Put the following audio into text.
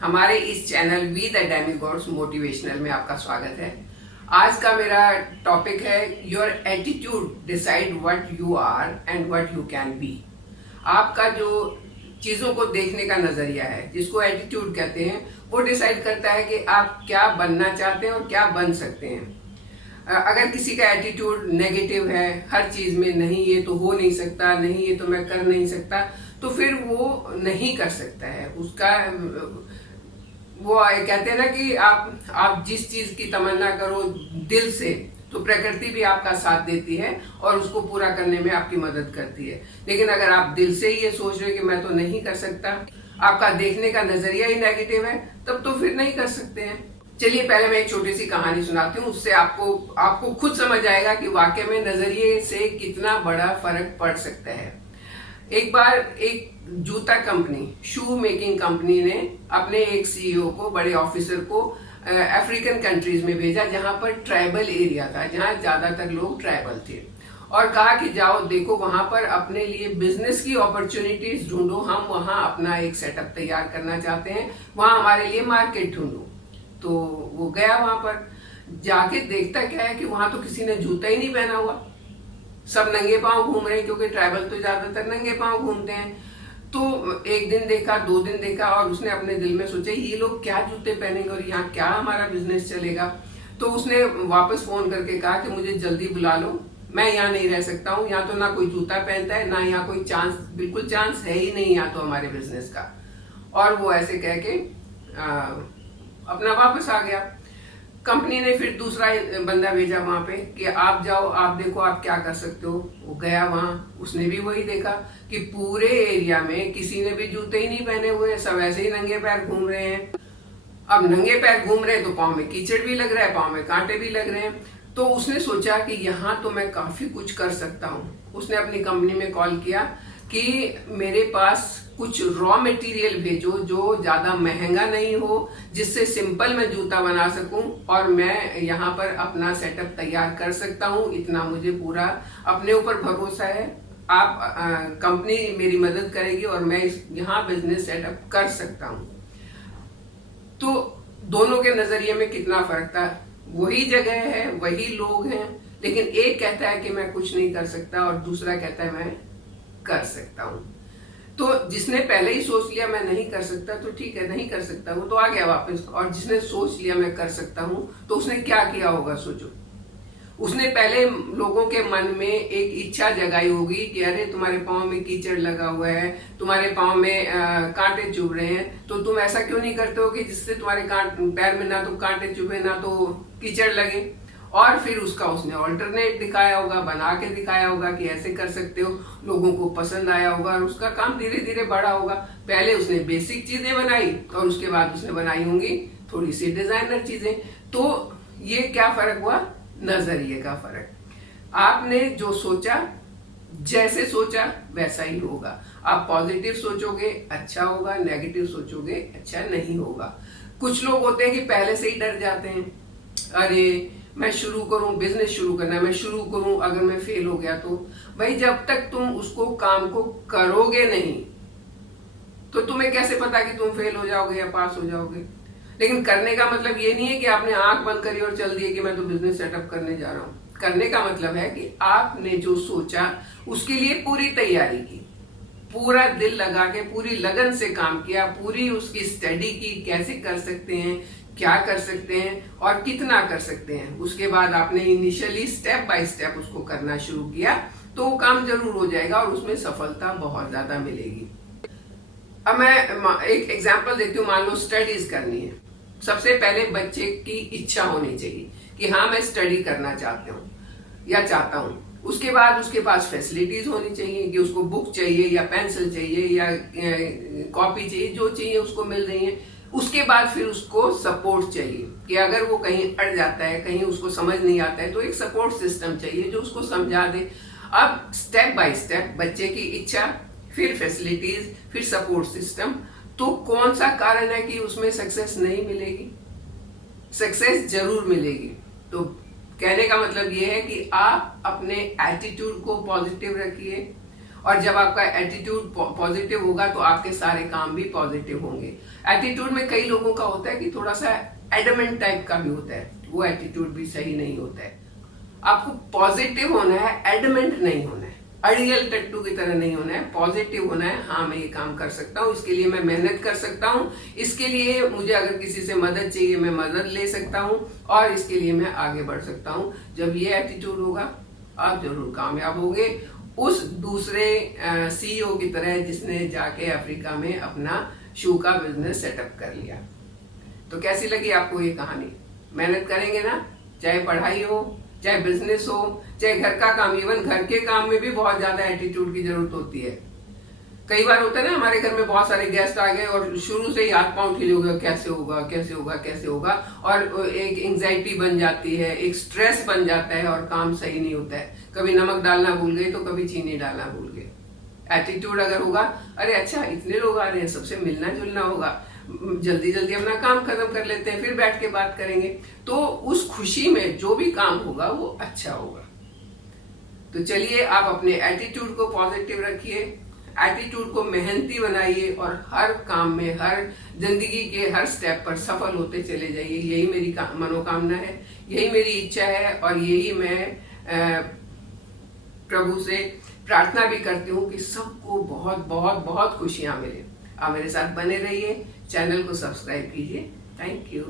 हमारे इस channel we the demigods motivational में आपका स्वागत है। आज का मेरा टॉपिक है your attitude decide what you are and what you can be. आपका जो चीजों को देखने का नजरिया है, जिसको एटीट्यूड कहते हैं, वो डिसाइड करता है कि आप क्या बनना चाहते हैं और क्या बन सकते हैं। अगर किसी का एटीट्यूड नेगेटिव है, हर चीज में नहीं ये तो हो नहीं सकता, नहीं ये तो मैं कर नहीं सकता, तो फिर वो नहीं कर सकता है। उसका वो कहते हैं ना कि आप जिस चीज की तमन्ना करो दिल से, तो प्रकृति भी आपका साथ देती है और उसको पूरा करने में आपकी मदद करती है। लेकिन अगर आप दिल से ही ये सोच रहे हो कि मैं तो नहीं कर सकता, आपका देखने का नजरिया ही नेगेटिव है, तब तो फिर नहीं कर सकते हैं। चलिए पहले मैं एक छोटी सी कहानी सुनाती हूँ, उससे आपको खुद समझ आएगा कि वाकई में नजरिए से कितना बड़ा फर्क पड़ सकता है। एक बार एक जूता कंपनी, शू मेकिंग कंपनी ने अपने एक सीईओ को, बड़े ऑफिसर को अफ्रीकन कंट्रीज में भेजा, जहां पर ट्राइबल एरिया था, जहां ज्यादातर लोग ट्राइबल थे, और कहा कि जाओ देखो वहां पर अपने लिए बिजनेस की अपॉर्चुनिटीज ढूंढो, हम वहां अपना एक सेटअप तैयार करना चाहते हैं, वहां हमारे लिए मार्केट ढूंढो। तो वो गया, वहां पर जाके देखता क्या है कि वहां तो किसी ने जूता ही नहीं पहना हुआ, सब नंगे पांव घूम रहे हैं, क्योंकि ट्राइबल तो ज्यादातर नंगे पांव घूमते हैं। तो एक दिन देखा, 2 दिन देखा, और उसने अपने दिल में सोचा ये लोग क्या जूते पहनेंगे और यहाँ क्या हमारा बिजनेस चलेगा। तो उसने वापस फोन करके कहा कि मुझे जल्दी बुला लो, मैं यहाँ नहीं रह सकता हूँ, यहाँ तो ना कोई जूता पहनता है, ना यहाँ कोई चांस, बिल्कुल चांस है ही नहीं यहाँ तो हमारे बिजनेस का। और वो ऐसे कह के अपना वापस आ गया। कंपनी ने फिर दूसरा बंदा भेजा वहां पे कि आप जाओ, आप देखो आप क्या कर सकते हो। वो गया वहां, उसने भी वही देखा कि पूरे एरिया में किसी ने भी जूते ही नहीं पहने हुए, सब ऐसे ही नंगे पैर घूम रहे हैं। अब नंगे पैर घूम रहे हैं तो पाँव में कीचड़ भी लग रहा है, पाँव में कांटे भी लग रहे हैं। तो उसने सोचा कि यहाँ तो मैं काफी कुछ कर सकता हूँ। उसने अपनी कंपनी में कॉल किया कि मेरे पास कुछ रॉ मटेरियल भेजो जो ज्यादा महंगा नहीं हो, जिससे सिंपल मैं जूता बना सकूं और मैं यहाँ पर अपना सेटअप तैयार कर सकता हूँ। इतना मुझे पूरा अपने ऊपर भरोसा है, आप कंपनी मेरी मदद करेगी और मैं यहाँ बिजनेस सेटअप कर सकता हूँ। तो दोनों के नजरिए में कितना फर्क था। वही जगह है, वही लोग हैं, लेकिन एक कहता है कि मैं कुछ नहीं कर सकता और दूसरा कहता है मैं कर सकता हूँ। तो जिसने पहले ही सोच लिया मैं नहीं कर सकता, तो ठीक है नहीं कर सकता, वो तो आ गया वापस। और जिसने सोच लिया मैं कर सकता हूँ, तो उसने क्या किया होगा सोचो। उसने पहले लोगों के मन में एक इच्छा जगाई होगी कि अरे तुम्हारे पाँव में कीचड़ लगा हुआ है, तुम्हारे पाँव में कांटे चुभ रहे हैं, तो तुम ऐसा क्यों नहीं करते हो कि जिससे तुम्हारे पैर में ना तो कांटे चुभे ना तो कीचड़ लगे। और फिर उसका उसने ऑल्टरनेट दिखाया होगा, बना के दिखाया होगा कि ऐसे कर सकते हो, लोगों को पसंद आया होगा और उसका काम धीरे धीरे बढ़ा होगा। पहले उसने बेसिक चीजें बनाई और उसके बाद उसने बनाई होंगी थोड़ी सी डिजाइनर चीजें। तो ये क्या फर्क हुआ, नजरिए का फर्क। आपने जो सोचा, जैसे सोचा वैसा ही होगा। आप पॉजिटिव सोचोगे अच्छा होगा, नेगेटिव सोचोगे अच्छा नहीं होगा। कुछ लोग होते हैं कि पहले से ही डर जाते हैं, अरे मैं शुरू करूं, बिजनेस शुरू करना है, मैं शुरू करूं, अगर मैं फेल हो गया तो। भाई जब तक तुम उसको काम को करोगे नहीं, तो तुम्हें कैसे पता कि तुम फेल हो जाओगे या पास हो जाओगे। लेकिन करने का मतलब ये नहीं है कि आपने आंख बंद करी और चल दिए कि मैं तो बिजनेस सेटअप करने जा रहा हूं। करने का मतलब है कि आपने जो सोचा उसके लिए पूरी तैयारी की, पूरा दिल लगा के, पूरी लगन से काम किया, पूरी उसकी स्टडी की, कैसे कर सकते हैं, क्या कर सकते हैं और कितना कर सकते हैं। उसके बाद आपने इनिशियली स्टेप बाय स्टेप उसको करना शुरू किया, तो वो काम जरूर हो जाएगा और उसमें सफलता बहुत ज्यादा मिलेगी। अब मैं एक एग्जांपल देती हूँ। मान लो स्टडीज करनी है, सबसे पहले बच्चे की इच्छा होनी चाहिए कि हाँ मैं स्टडी करना चाहता हूँ या चाहता हूँ। उसके बाद उसके पास फैसिलिटीज होनी चाहिए कि उसको बुक चाहिए या पेंसिल चाहिए या कॉपी चाहिए, जो चाहिए उसको मिल रही है। उसके बाद फिर उसको सपोर्ट चाहिए कि अगर वो कहीं अड़ जाता है, कहीं उसको समझ नहीं आता है, तो एक सपोर्ट सिस्टम चाहिए जो उसको समझा दे। अब स्टेप बाय स्टेप बच्चे की इच्छा, फिर फैसिलिटीज, फिर सपोर्ट सिस्टम। तो कौन सा कारण है कि उसमें सक्सेस नहीं मिलेगी? सक्सेस जरूर मिलेगी। तो कहने का मतलब ये है कि आप अपने एटीट्यूड को पॉजिटिव रखिए और जब आपका एटीट्यूड पॉजिटिव होगा तो आपके सारे काम भी पॉजिटिव होंगे। एटीट्यूड में कई लोगों का होता है कि थोड़ा सा एडमेंट टाइप का भी होता है, वो एटीट्यूड भी सही नहीं होता है। आपको पॉजिटिव होना है, एडमेंट नहीं होना है, अड़ियल टट्टू की तरह नहीं होना है, पॉजिटिव होना है। हाँ, मैं ये काम कर सकता हूँ, इसके लिए मैं मेहनत कर सकता हूँ, इसके लिए मुझे अगर किसी से मदद चाहिए मैं मदद ले सकता हूँ, और इसके लिए मैं आगे बढ़ सकता हूँ। जब ये एटीट्यूड होगा आप जरूर कामयाब होंगे, उस दूसरे सीईओ की तरह जिसने जाके अफ्रीका में अपना शू का बिजनेस सेटअप कर लिया। तो कैसी लगी आपको ये कहानी? मेहनत करेंगे ना, चाहे पढ़ाई हो, चाहे बिजनेस हो, चाहे घर का काम, इवन घर के काम में भी बहुत ज्यादा एटीट्यूड की जरूरत होती है। कई बार होता है ना, हमारे घर में बहुत सारे गेस्ट आ गए और शुरू से ही हाथ पांव ठिले हो गए, कैसे होगा कैसे होगा कैसे होगा, और एक एंजाइटी बन जाती है, एक स्ट्रेस बन जाता है और काम सही नहीं होता है। कभी नमक डालना भूल गए तो कभी चीनी डालना भूल गए। एटीट्यूड अगर होगा, अरे अच्छा इतने लोग आ रहे हैं, सबसे मिलना जुलना होगा, जल्दी जल्दी अपना काम खत्म कर लेते हैं, फिर बैठ के बात करेंगे, तो उस खुशी में जो भी काम होगा वो अच्छा होगा। तो चलिए आप अपने एटीट्यूड को पॉजिटिव रखिए, एटीट्यूड को मेहनती बनाइए और हर काम में, हर जिंदगी के हर स्टेप पर सफल होते चले जाइए। यही मेरी मनोकामना है, यही मेरी इच्छा है, और यही मैं प्रभु से प्रार्थना भी करती हूँ कि सबको बहुत बहुत बहुत खुशियां मिले। आप मेरे साथ बने रहिए, चैनल को सब्सक्राइब कीजिए। Thank you.